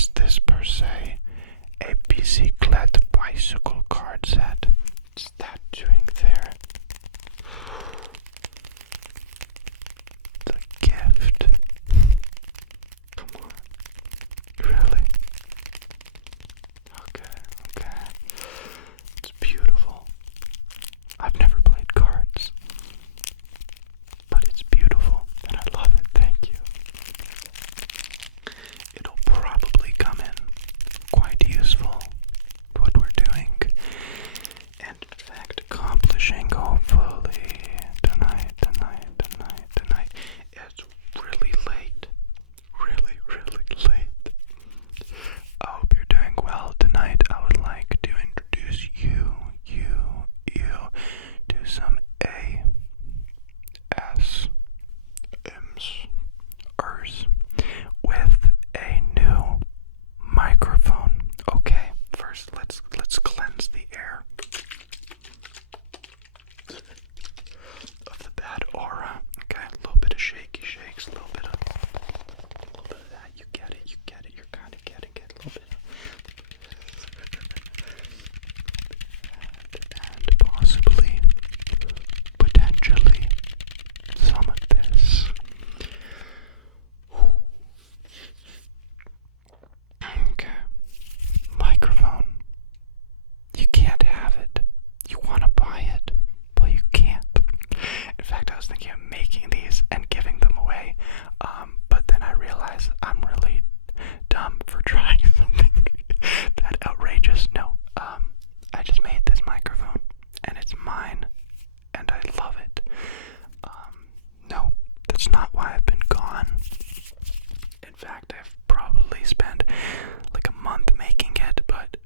is this per se a bicyclette bicycle card set? What's that doing there? The gift. Come on. Really? Okay. It's beautiful. I've never played cards, but it's beautiful and I love it. Thank you. It'll probably come in quite useful for what we're doing, and in fact accomplishing hopefully tonight. It's really late. Really late. I hope you're doing well tonight. I would like to introduce you to some ASMRs with a new microphone. Okay, first let's cleanse the air of the bad aura. Okay, a little bit of shaky shakes, a little bit of that. You get it. You're kind of getting it. A little bit and possibly, potentially, some of this. Okay. Microphone. You can't have it. You want to buy it, but you can't. In fact, I was thinking of making these and giving them away, but then I realized I'm really dumb for trying something that outrageous. No, I just made this microphone, and it's mine, and I love it. No, that's not why I've been gone. In fact, I've probably spent like a month making it, but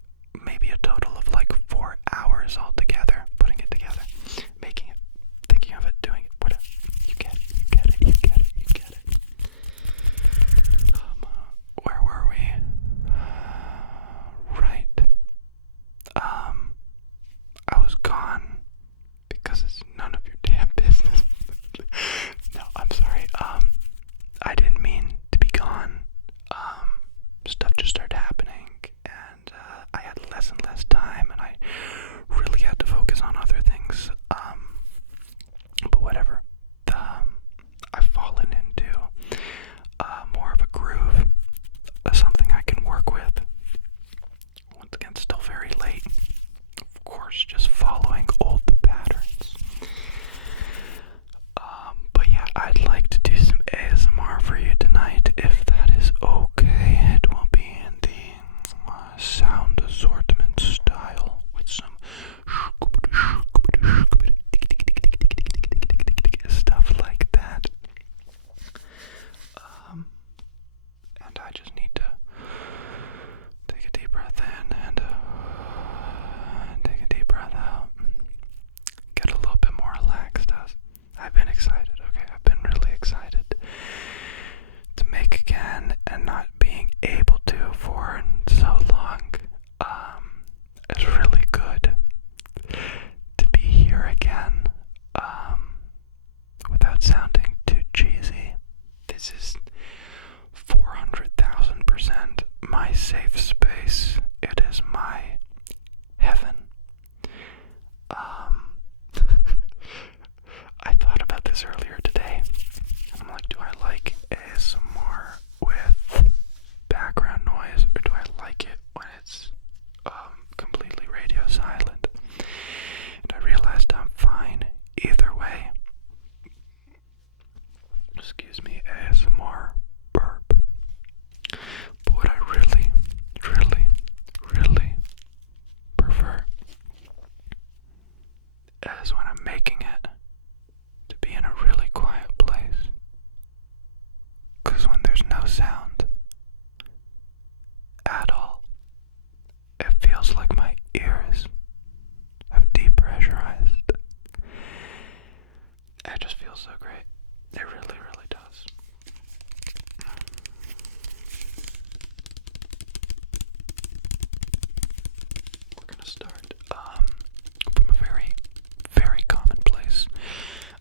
maybe a total of like 4 hours altogether, putting it together, making it, thinking of it, doing it, whatever. You get it. Where were we? Right. I was gone because it's none of your damn business. No, I'm sorry. I didn't mean to be gone. Stuff just started happening, and I had less and less time, and I really had to focus on other things. But whatever. I've fallen into more of a groove, something I can work with. Once again, still very late. Of course, just following old patterns. But yeah, I'd like to do some ASMR for you tonight, if that is okay. It will be in the sound assortment style with some stuff like that. And I just need to take a deep breath in and take a deep breath out. Get a little bit more relaxed. I've been excited, okay? I've been really excited to make again, and not being able to for so long. It's really good to be here again, without sounding too cheesy. This is 400,000% my safe space. It is my heaven. I thought about this earlier today, and I'm like, do I like ASMR with background noise, or do I like it when it's completely radio silent? And I realized I'm fine either way. Excuse me, ASMR burp. But what I really prefer is when I'm making it to be in a really quiet place. 'Cause when there's no sound at all, it feels like my ears have depressurized. It just feels so great. It really does. We're gonna start from a very common place.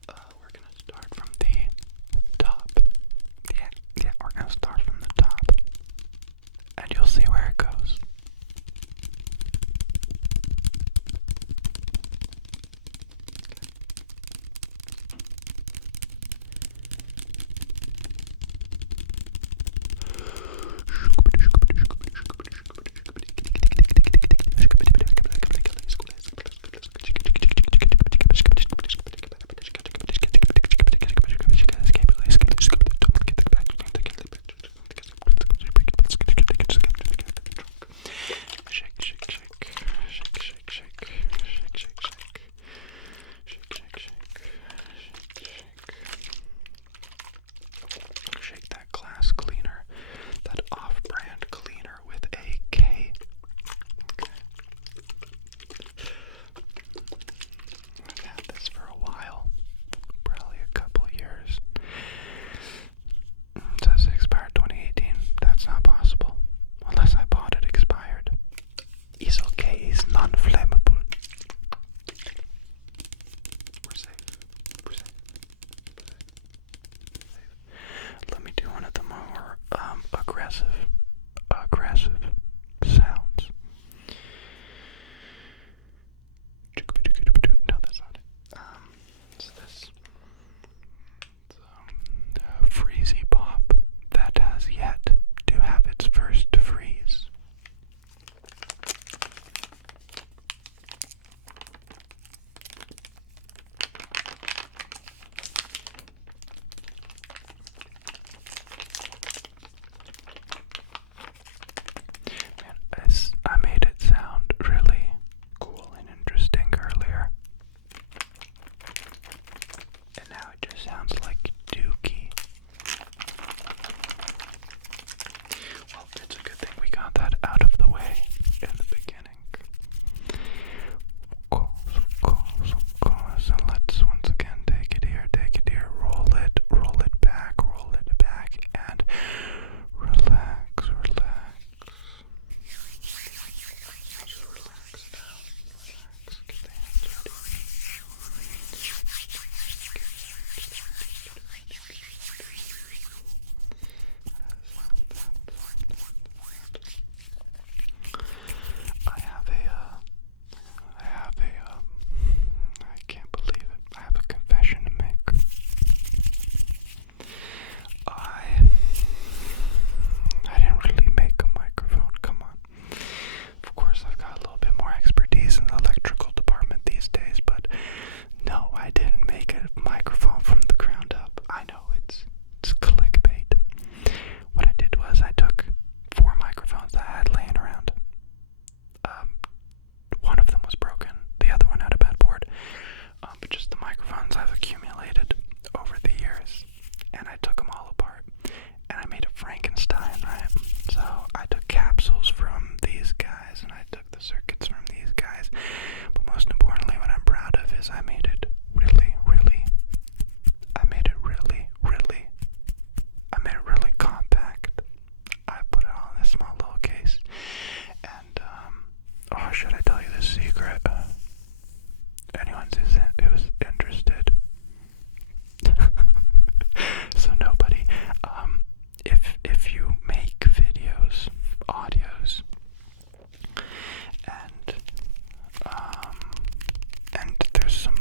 We're gonna start from the top. Yeah, we're gonna start from the top. And you'll microphones I've accumulated over the years, and I took them all apart, and I made a Frankenstein, right? So I took capsules from these guys, and I took the circuits from these guys, but most importantly, what I'm proud of is I made it really compact. I put it all in this small little case, and oh, should I tell you this secret? Anyone who's interested. So nobody. If you make videos, audios, and there's some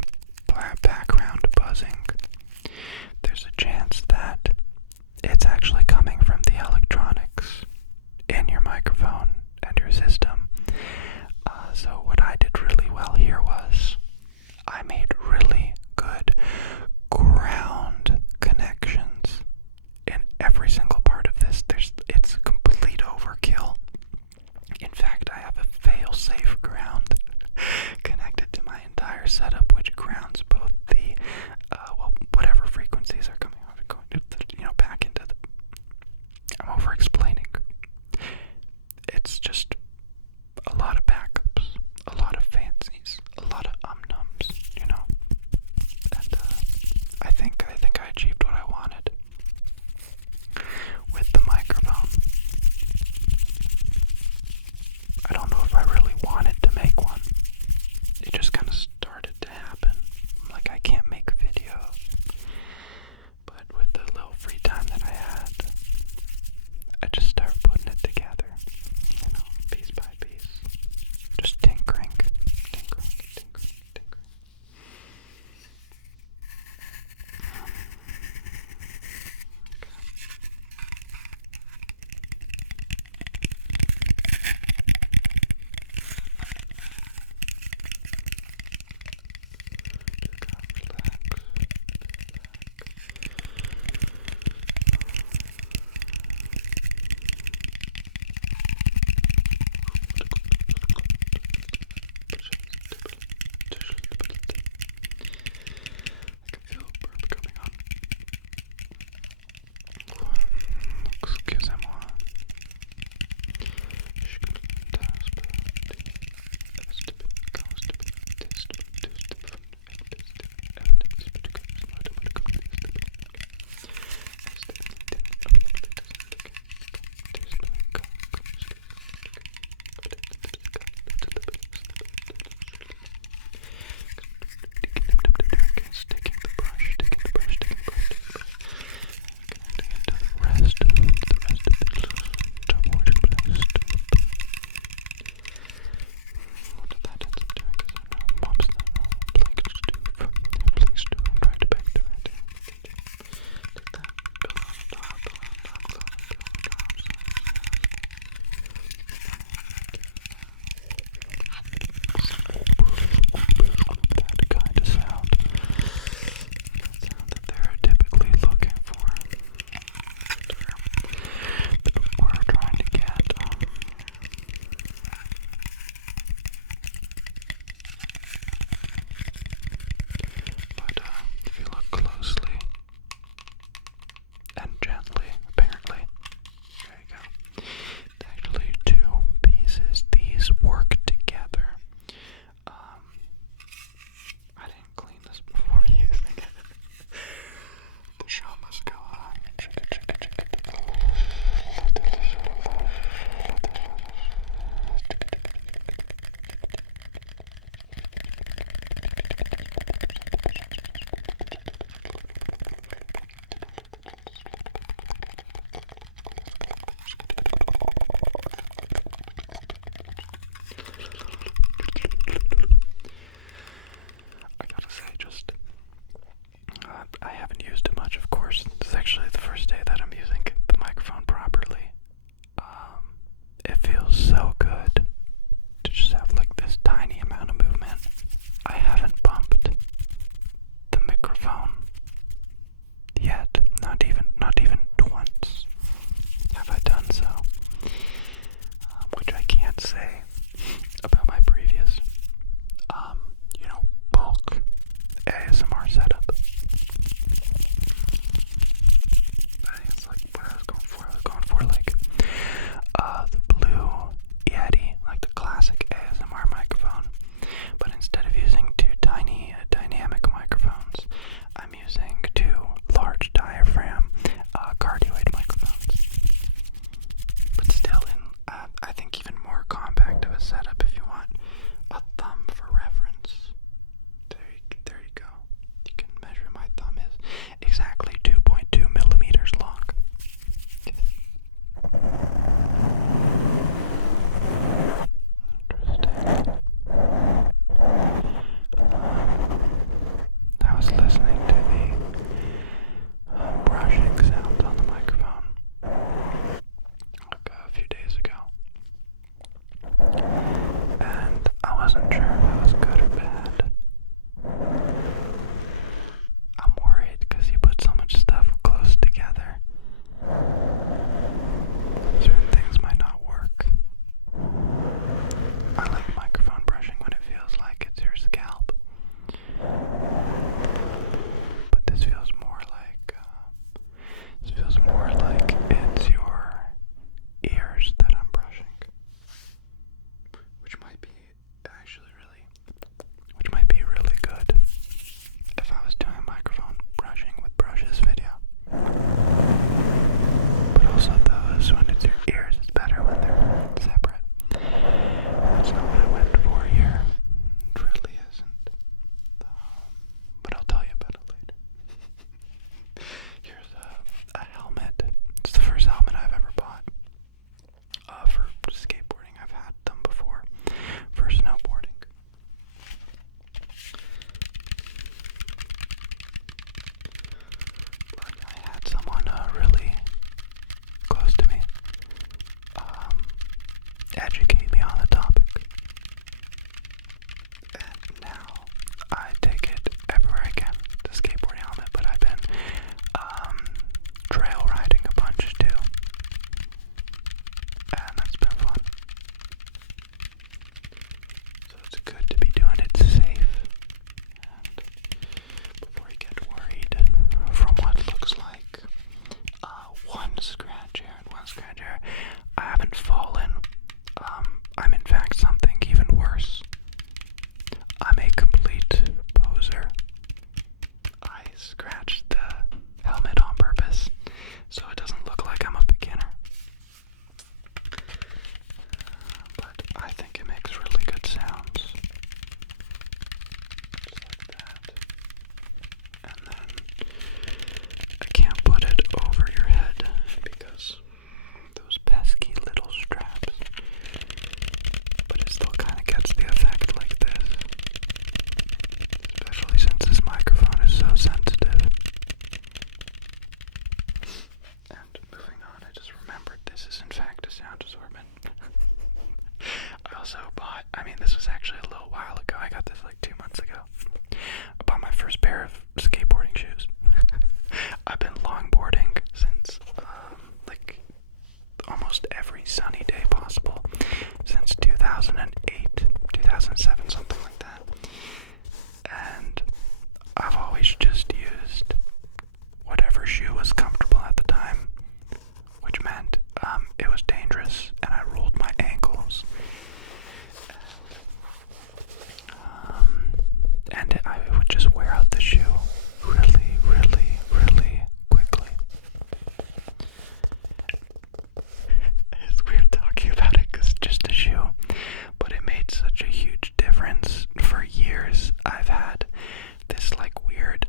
I'm using two large diaphragm cardioid microphones. But still I think even more compact of a setup if you want a thumb for reference. There you go. You can measure my thumb is exactly 2.2 millimeters long. Interesting. I was listening to the brushing sounds on the microphone like a few days ago, and I wasn't sure if it was good or bad. I'm worried because you put so much stuff close together. Certain things might not work. I like microphone brushing when it feels like it's your scalp. But this feels more like it's your ears that I'm brushing. Which might be really good if I was doing microphone brushing with brushes video. But also those when it's your ears, it's better when they're separate. That's not what I went for here. It really isn't. But I'll tell you about it later. Here's a helmet. It's the first helmet I've ever bought. For skateboarding. I've had them before. For snowboarding. But I had someone really close to me educate me on the topic. And now I take it everywhere I can, the skateboard helmet, but I've been trail riding a bunch too. And that's been fun. So it's good to be doing it safe. And before you get worried from what looks like one scratch here and one scratch here, I haven't fallen. I'm in fact something even worse. I'm a complete poser. I scratched the helmet on purpose so it doesn't look like I'm a beginner. But I think it makes really good sounds. Just like that. And then I can't put it over your head because those pesky little straps. But it still kind of gets the effect like this. Especially since this microphone is so sensitive. And moving on, I just remembered this is in fact a sound assortment. I also bought, this was actually a little while ago. I got this like 2 months ago. I bought my first pair of skateboarding shoes. I've been longboarding since like almost every sunny day possible since 2008, 2007, something like that. And I've always just used whatever shoe was comfortable at the time, which meant it was dangerous and I rolled my ankles. And I would just wear out the shoe really, really, really quickly. It's weird talking about it because it's just a shoe, but it made such a huge difference. For years, I've had this like weird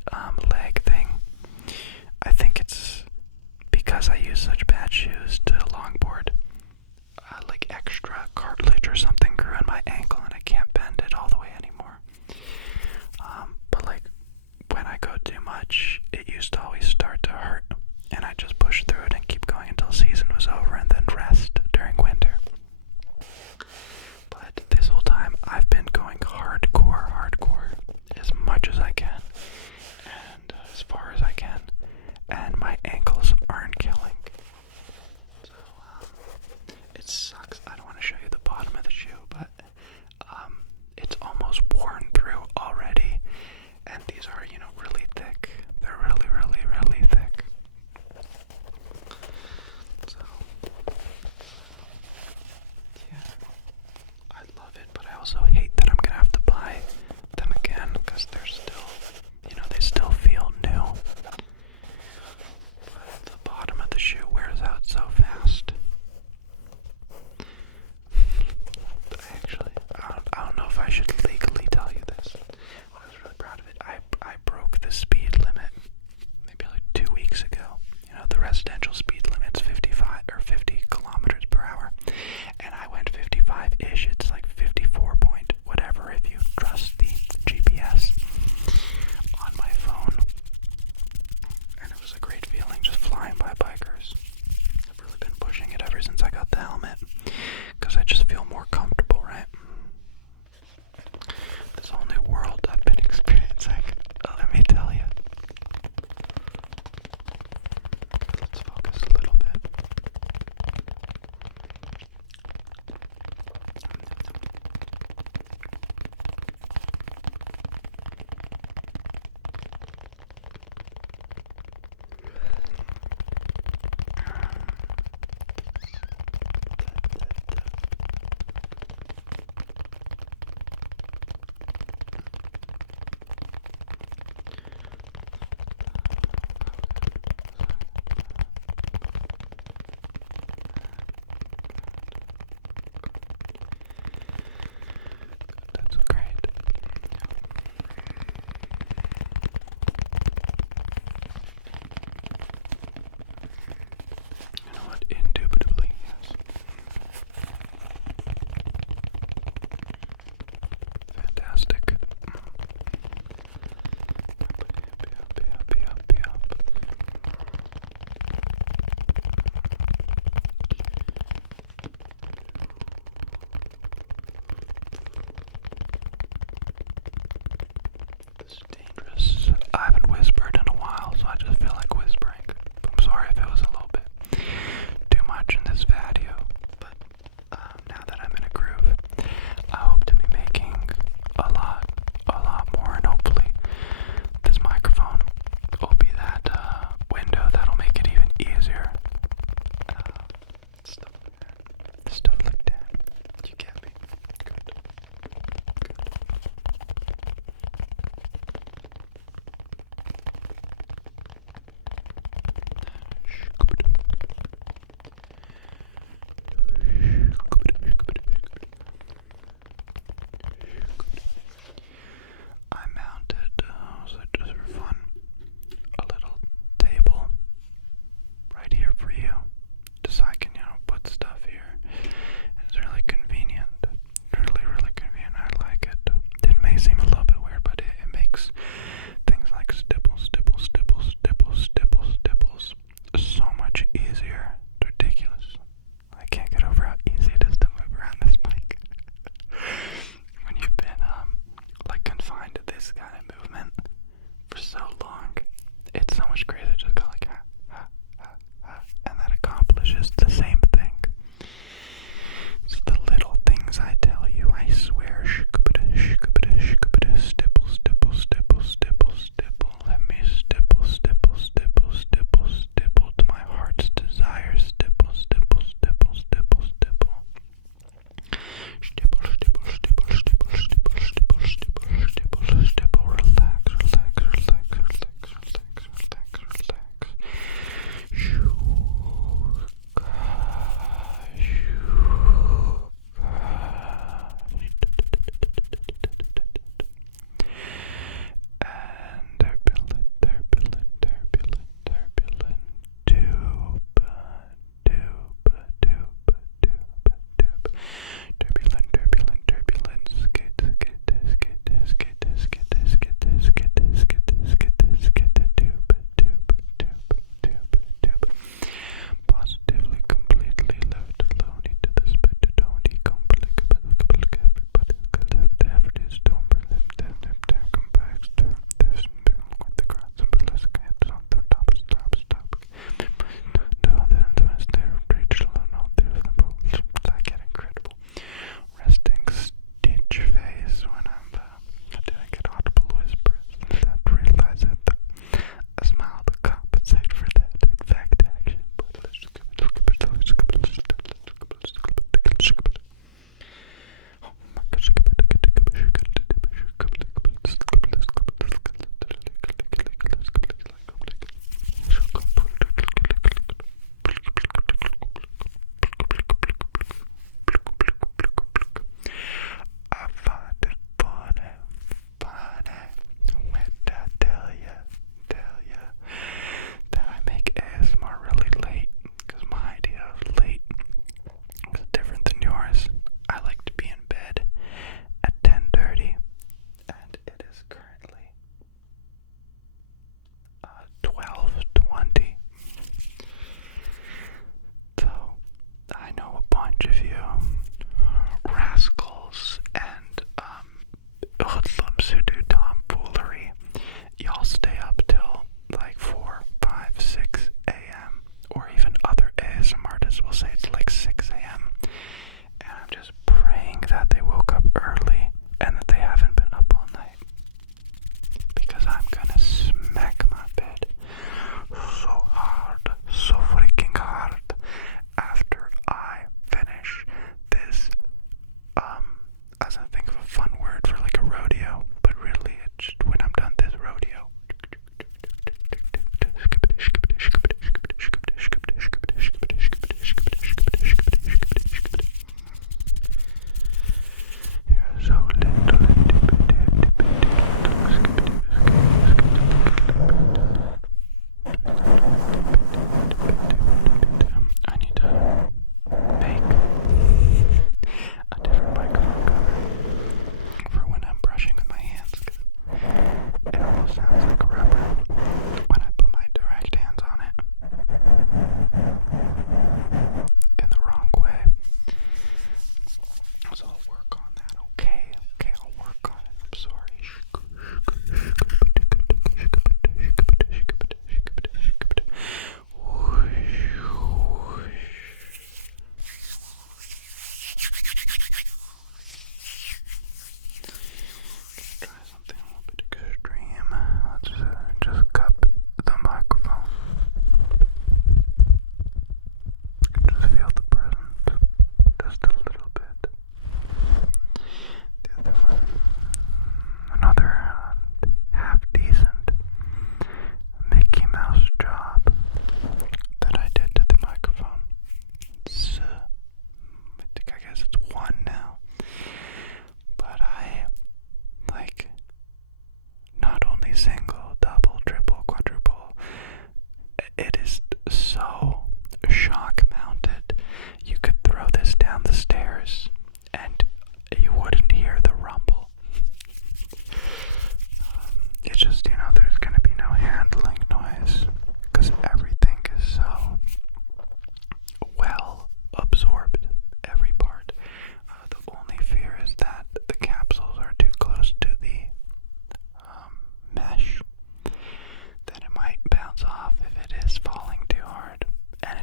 It's dangerous. I haven't whispered in a while, so I just feel like whispering. I'm sorry if it was a little bit too much in this video, but now that I'm in a groove, I hope to be making a lot more, and hopefully this microphone will be that window that'll make it even easier. Stuff like that. You get me? Good. I mounted, so just for fun, a little table right here for you, just so I can, put stuff here. It's really convenient. Really convenient. I like it. It may seem a little bit weird, but it makes things like stipple so much easier. It's ridiculous. I can't get over how easy it is to move around this mic. When you've been confined to this kind of movement for so long, it's so much crazier to just go like and that accomplishes the same thing. It's the little things I tell you, I swear. Stipple. Let me stipple to my heart's desire. Stipple. Relax.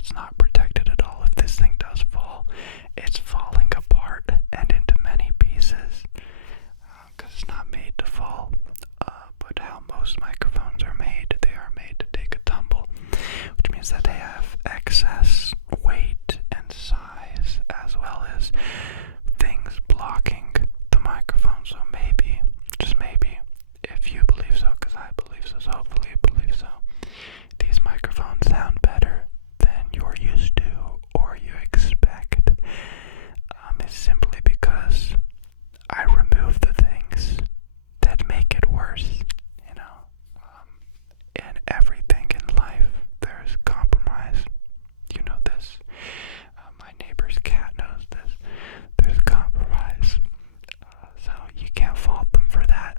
it's not protected at all. If this thing does fall, it's falling apart and into many pieces, because it's not made to fall. But how most microphones are made, they are made to take a tumble, which means that they have excess weight and size, as well as things blocking the microphone. So maybe, just maybe, if you believe so, because I believe so, so hopefully you believe so, these microphones sound better than you're used to or you expect, is simply because I remove the things that make it worse. You know, in everything in life, there's compromise. You know this. My neighbor's cat knows this. There's compromise. So you can't fault them for that.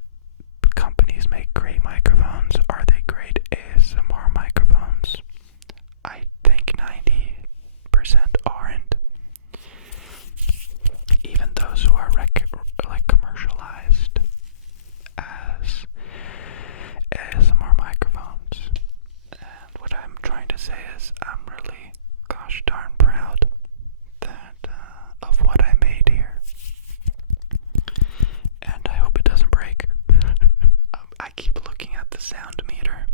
Companies make great microphones. Are they great ASMR microphones? I think 90% aren't. Even those who are commercialized as ASMR microphones. And what I'm trying to say is I'm really gosh darn proud that of what I made here. And I hope it doesn't break. I keep looking at the sound meter.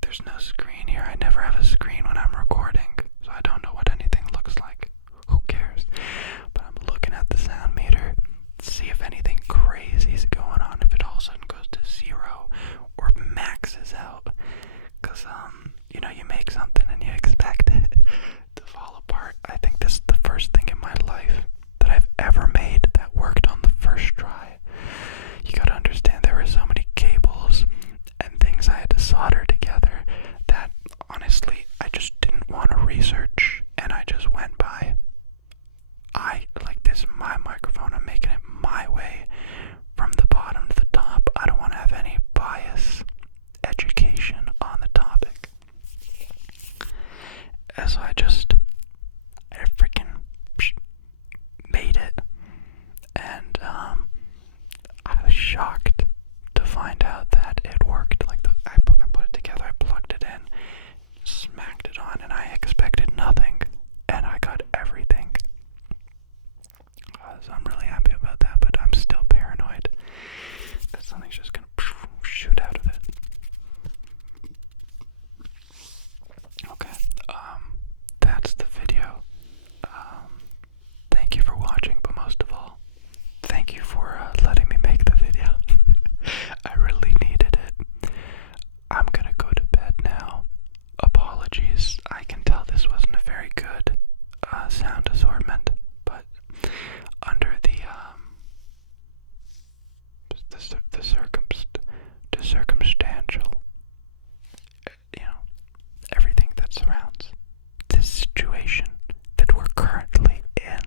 There's no screen here. I never have a screen when I'm recording, so I don't know what anything looks like. Who cares? But I'm looking at the sound meter to see if anything crazy is going on, if it all of a sudden goes to 0 or maxes out. Because, you know, you make something and you expect it to fall apart. I think this is the first thing in my life that I've ever made that worked on the first try. You gotta understand, there were so many cables and things I had to solder together that honestly I just didn't want to research, and I just went by. This is my microphone, I'm making it my way from the bottom to the top. I don't want to have any bias, education on the topic. And so I freaking made it, and I was shocked to find out that it worked. I put it together, I plugged it in, smacked it on, and I expected nothing, and I got everything. So I'm really happy about that, but I'm still paranoid that something's just gonna shoot out of it. Okay, that's the video. Thank you for watching, but most of all, thank you for letting me make the video. I really needed it. I'm gonna go to bed now. Apologies, I can tell this wasn't a very good sound assortment, but under the circumstantial, you know, everything that surrounds this situation that we're currently in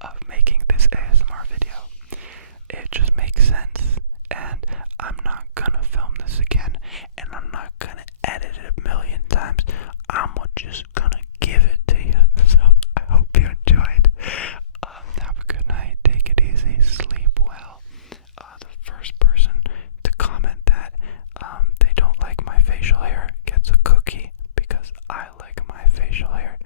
of making this ASMR video, it just makes sense. And I'm not gonna film this again, and I'm not gonna edit it a million times. I'm just gonna give it to you. So I hope you enjoyed. Have a good night. Take it easy. Sleep well. The first person to comment that they don't like my facial hair gets a cookie, because I like my facial hair.